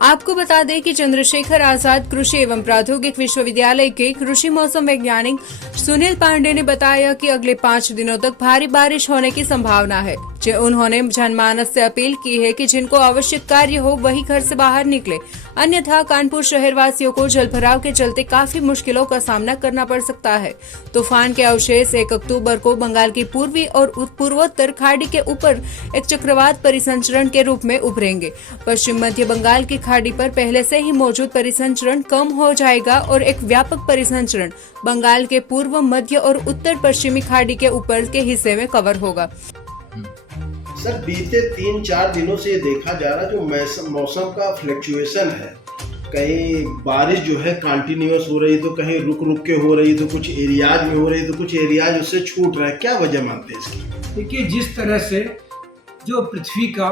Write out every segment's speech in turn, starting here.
आपको बता दें कि चंद्रशेखर आजाद कृषि एवं प्रौद्योगिक विश्वविद्यालय के कृषि मौसम वैज्ञानिक सुनील पांडे ने बताया कि अगले 5 दिनों तक भारी बारिश होने की संभावना है। उन्होंने जनमानस से अपील की है कि जिनको आवश्यक कार्य हो वही घर से बाहर निकले, अन्यथा कानपुर शहर वासियों को जलभराव के चलते काफी मुश्किलों का सामना करना पड़ सकता है। तूफान के अवशेष 1 अक्टूबर को बंगाल की पूर्वी और पूर्वोत्तर खाड़ी के ऊपर एक चक्रवात परिसंचरण के रूप में उभरेंगे। पश्चिम मध्य बंगाल की खाड़ी पर पहले से ही मौजूद परिसंचरण कम हो जाएगा और एक व्यापक परिसंचरण बंगाल के पूर्व, मध्य और उत्तर पश्चिमी खाड़ी के ऊपर के हिस्से में कवर होगा। सर, बीते 3-4 दिनों से ये देखा जा रहा जो मौसम का फ्लक्चुएशन है, कहीं बारिश जो है कंटिन्यूअस हो रही तो कहीं रुक रुक के हो रही, तो कुछ एरियाज में हो रही तो कुछ एरियाज उससे छूट रहा है। क्या वजह मानते हैं इसकी? देखिए, जिस तरह से जो पृथ्वी का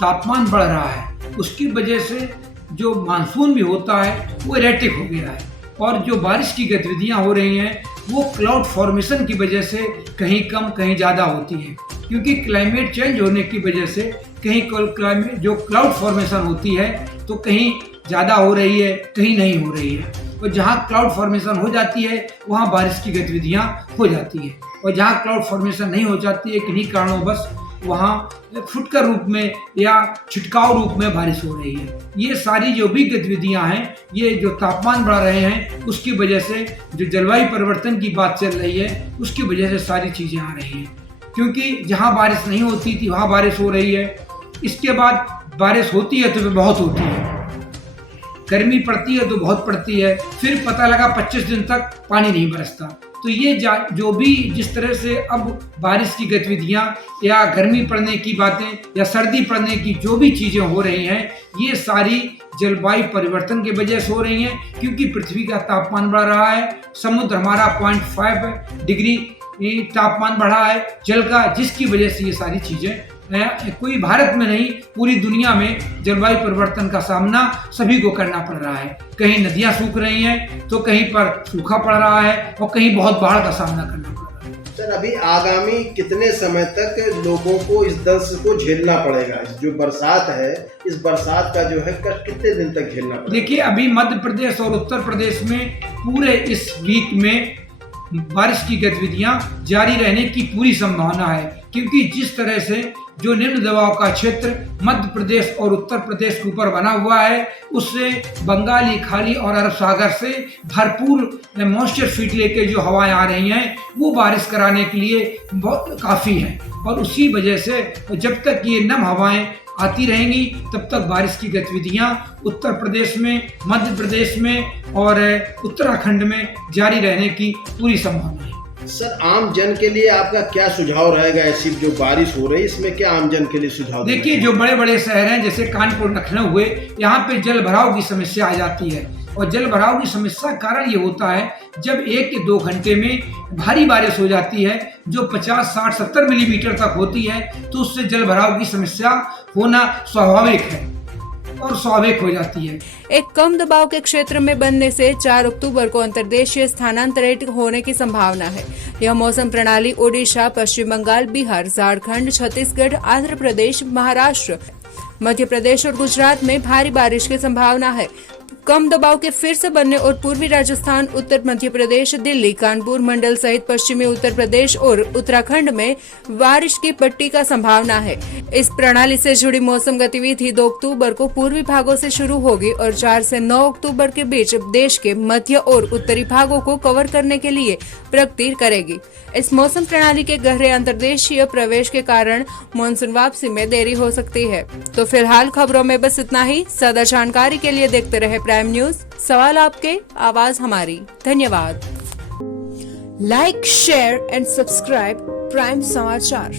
तापमान बढ़ रहा है उसकी वजह से जो मानसून भी होता है वो इरेटिक हो गया है, और जो बारिश की गतिविधियां हो रही हैं वो क्लाउड फॉर्मेशन की वजह से कहीं कम कहीं ज़्यादा होती हैं, क्योंकि क्लाइमेट चेंज होने की वजह से कहीं क्लाइमेट जो क्लाउड फॉर्मेशन होती है तो कहीं ज़्यादा हो रही है, कहीं नहीं हो रही है। और जहाँ क्लाउड फॉर्मेशन हो जाती है वहाँ बारिश की गतिविधियाँ हो जाती है, और जहाँ क्लाउड फॉर्मेशन नहीं हो जाती है किन्हीं कारणों बस वहाँ फुटकर रूप में या छिटकाव रूप में बारिश हो रही है। ये सारी जो भी गतिविधियां हैं, ये जो तापमान बढ़ रहे हैं उसकी वजह से, जो जलवायु परिवर्तन की बात चल रही है उसकी वजह से सारी चीजें आ रही हैं, क्योंकि जहाँ बारिश नहीं होती थी वहाँ बारिश हो रही है। इसके बाद बारिश होती है तो वे बहुत होती है, गर्मी पड़ती है तो बहुत पड़ती है, फिर पता लगा 25 दिन तक पानी नहीं बरसता। तो ये जो भी जिस तरह से अब बारिश की गतिविधियां या गर्मी पड़ने की बातें या सर्दी पड़ने की जो भी चीज़ें हो रही हैं, ये सारी जलवायु परिवर्तन की वजह से हो रही हैं, क्योंकि पृथ्वी का तापमान बढ़ रहा है। समुद्र हमारा 0.5 डिग्री तापमान बढ़ा है जल का, जिसकी वजह से ये सारी चीज़ें, कोई भारत में नहीं पूरी दुनिया में जलवायु परिवर्तन का सामना सभी को करना पड़ रहा है। कहीं नदियां सूख रही हैं तो कहीं पर सूखा पड़ रहा है और कहीं बहुत बाढ़ का सामना करना पड़ रहा है। सर, अभी आगामी कितने समय तक लोगों को इस दर्द को झेलना पड़ेगा? जो बरसात है, इस बरसात का जो है कष्ट कितने दिन तक झेलना पड़ेगा? देखिए, अभी मध्य प्रदेश और उत्तर प्रदेश में पूरे इस वीक में बारिश की गतिविधियां जारी रहने की पूरी संभावना है, क्योंकि जिस तरह से जो निम्न दबाव का क्षेत्र मध्य प्रदेश और उत्तर प्रदेश के ऊपर बना हुआ है, उससे बंगाली खाड़ी और अरब सागर से भरपूर मॉइस्चर फीड लेके जो हवाएं आ रही हैं वो बारिश कराने के लिए बहुत काफ़ी हैं, और उसी वजह से जब तक ये नम हवाएं आती रहेंगी तब तक बारिश की गतिविधियां उत्तर प्रदेश में, मध्य प्रदेश में और उत्तराखंड में जारी रहने की पूरी संभावना है। सर, आम जन के लिए आपका क्या सुझाव रहेगा? ऐसी जो बारिश हो रही है इसमें क्या आम जन के लिए सुझाव? देखिए, जो बड़े बड़े शहर हैं जैसे कानपुर, लखनऊ हुए, यहाँ पे जल भराव की समस्या आ जाती है, और जल भराव की समस्या का कारण ये होता है जब 1 या 2 घंटे में भारी बारिश हो जाती है जो 50, 60, 70 मिलीमीटर तक होती है, तो उससे जल भराव की समस्या होना स्वाभाविक है और स्वाभाविक हो जाती है। एक कम दबाव के क्षेत्र में बनने से 4 अक्टूबर को अंतर्देशीय स्थानांतरित होने की संभावना है। यह मौसम प्रणाली ओडिशा, पश्चिम बंगाल, बिहार, झारखंड, छत्तीसगढ़, आंध्र प्रदेश, महाराष्ट्र, मध्य प्रदेश और गुजरात में भारी बारिश की संभावना है। कम दबाव के फिर से बनने और पूर्वी राजस्थान, उत्तर मध्य प्रदेश, दिल्ली, कानपुर मंडल सहित पश्चिमी उत्तर प्रदेश और उत्तराखंड में बारिश की पट्टी का संभावना है। इस प्रणाली से जुड़ी मौसम गतिविधि 2 अक्टूबर को पूर्वी भागों से शुरू होगी और 4 से 9 अक्टूबर के बीच देश के मध्य और उत्तरी भागों को कवर करने के लिए प्रगति करेगी। इस मौसम प्रणाली के गहरे अंतर्देशीय प्रवेश के कारण मानसून वापसी में देरी हो सकती है। तो फिलहाल खबरों में बस इतना ही। ज्यादा जानकारी के लिए देखते रहे प्राइम न्यूज। सवाल आपके, आवाज हमारी। धन्यवाद। Like, share and subscribe prime समाचार।